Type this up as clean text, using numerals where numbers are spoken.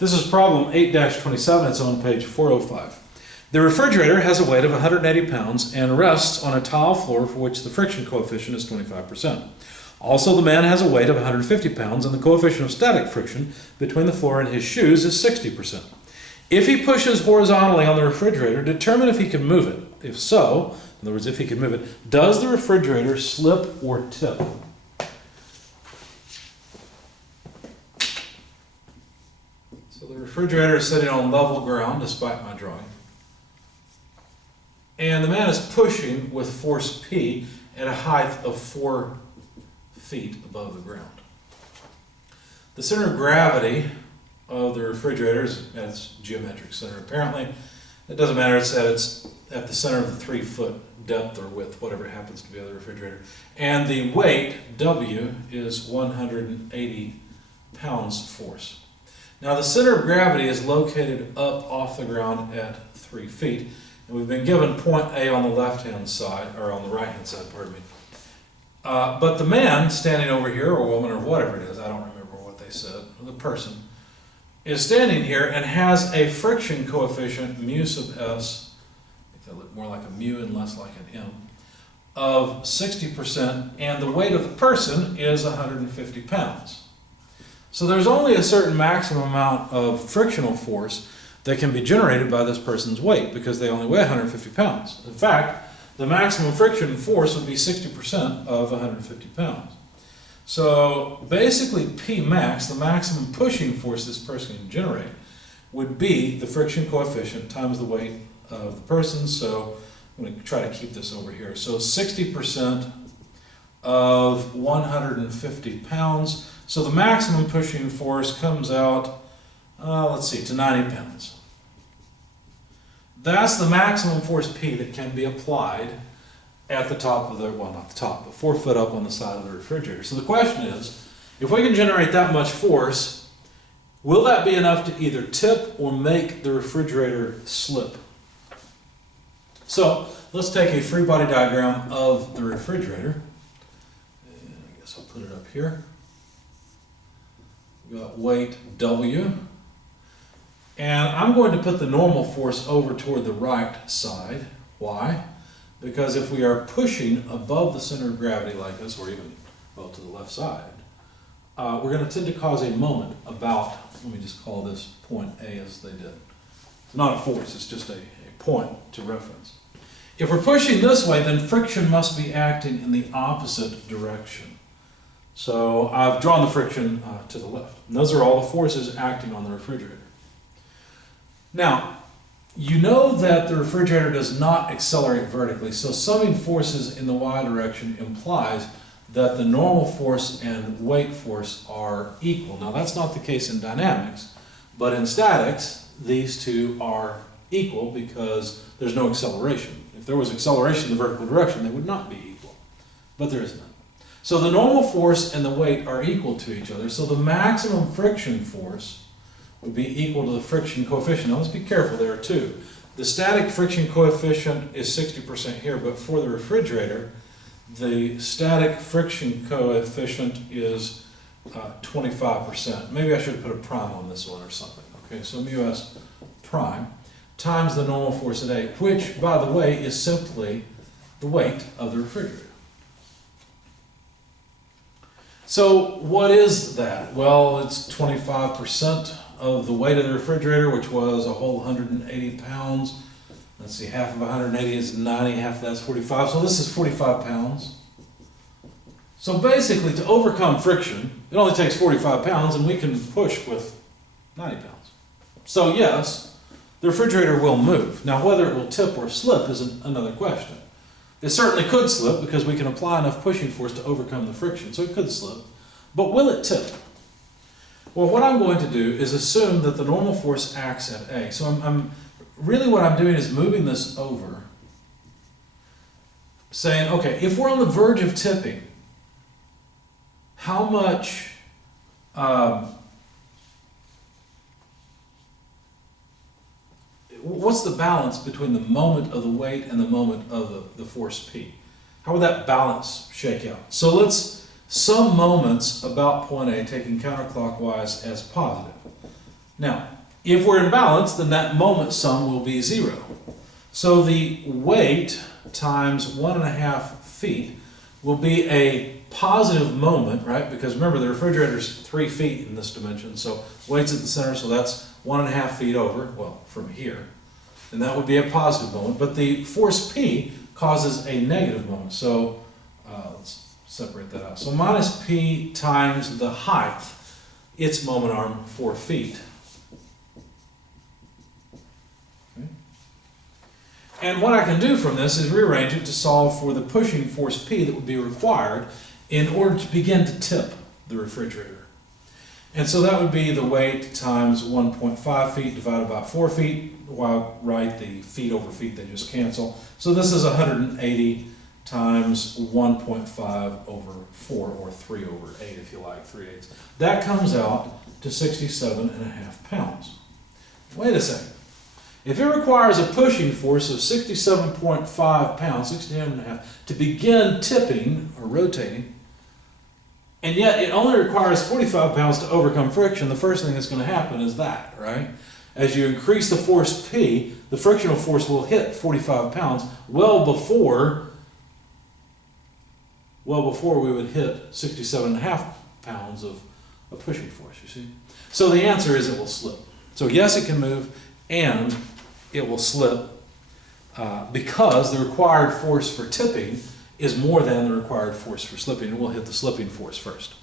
This is problem 8-27, it's on page 405. The refrigerator has a weight of 180 pounds and rests on a tile floor for which the friction coefficient is 25%. Also, the man has a weight of 150 pounds and the coefficient of static friction between the floor and his shoes is 60%. If he pushes horizontally on the refrigerator, determine if he can move it. If so, in other words, if he can move it, does the refrigerator slip or tip? So the refrigerator is sitting on level ground, despite my drawing. And the man is pushing with force P at a height of 4 feet above the ground. The center of gravity of the refrigerator is at its geometric center. Apparently, it doesn't matter, it's at the center of the 3-foot depth or width, whatever it happens to be of the refrigerator. And the weight, W, is 180 pounds force. Now the center of gravity is located up off the ground at 3 feet. And we've been given point A on the left-hand side, or on the right-hand side, pardon me. But the man standing over here, or woman, or whatever it is, I don't remember what they said, the person, is standing here and has a friction coefficient, mu sub s, make that look more like a mu and less like an m, of 60%, and the weight of the person is 150 pounds. So there's only a certain maximum amount of frictional force that can be generated by this person's weight because they only weigh 150 pounds. In fact, the maximum friction force would be 60% of 150 pounds. So basically P max, the maximum pushing force this person can generate, would be the friction coefficient times the weight of the person. So I'm going to try to keep this over here. So 60% of 150 pounds. So the maximum pushing force comes out, let's see, to 90 pounds. That's the maximum force P that can be applied at the top of the, well, not the top, but 4 foot up on the side of the refrigerator. So the question is, if we can generate that much force, will that be enough to either tip or make the refrigerator slip? So let's take a free body diagram of the refrigerator. And I guess I'll put it up here. We've got weight W. And I'm going to put the normal force over toward the right side. Why? Because if we are pushing above the center of gravity like this, or even, well, to the left side, we're going to tend to cause a moment about, let me just call this point A as they did. It's not a force, it's just a point to reference. If we're pushing this way, then friction must be acting in the opposite direction. So I've drawn the friction to the left. And those are all the forces acting on the refrigerator. Now, you know that the refrigerator does not accelerate vertically, so summing forces in the y direction implies that the normal force and weight force are equal. Now, that's not the case in dynamics, but in statics, these two are equal because there's no acceleration. If there was acceleration in the vertical direction, they would not be equal, but there is none. So the normal force and the weight are equal to each other, so the maximum friction force would be equal to the friction coefficient. Now let's be careful, there are two. The static friction coefficient is 60% here, but for the refrigerator, the static friction coefficient is 25%. Maybe I should put a prime on this one or something. Okay, so mu s prime times the normal force at A, which, by the way, is simply the weight of the refrigerator. So what is that? Well, it's 25% of the weight of the refrigerator, which was a whole 180 pounds. Let's see, half of 180 is 90, half of that's 45. So this is 45 pounds. So basically, to overcome friction, it only takes 45 pounds, and we can push with 90 pounds. So yes, the refrigerator will move. Now, whether it will tip or slip is another question. It certainly could slip because we can apply enough pushing force to overcome the friction, so it could slip. But will it tip? Well, what I'm going to do is assume that the normal force acts at A. So really what I'm doing is moving this over, saying, okay, if we're on the verge of tipping, how much what's the balance between the moment of the weight and the moment of the force P? How would that balance shake out? So let's sum moments about point A, taking counterclockwise as positive. Now, if we're in balance, then that moment sum will be 0. So the weight times 1.5 feet will be a positive moment, right? Because remember, the refrigerator's 3 feet in this dimension, so weight's at the center, so that's 1.5 feet over, well, from here. And that would be a positive moment, but the force P causes a negative moment. So let's separate that out. So minus P times the height, its moment arm, 4 feet. Okay. And what I can do from this is rearrange it to solve for the pushing force P that would be required in order to begin to tip the refrigerator. And so that would be the weight times 1.5 feet divided by 4 feet. While right, the feet over feet, they just cancel. So this is 180 times 1.5 over 4, or 3 over 8 if you like, 3/8. That comes out to 67.5 pounds. Wait a second. If it requires a pushing force of 67.5 pounds, 67.5, to begin tipping or rotating, and yet it only requires 45 pounds to overcome friction, the first thing that's going to happen is that, right? As you increase the force P, the frictional force will hit 45 pounds well before we would hit 67.5 pounds of pushing force, you see. So the answer is it will slip. So yes, it can move, and it will slip because the required force for tipping is more than the required force for slipping. We'll hit the slipping force first.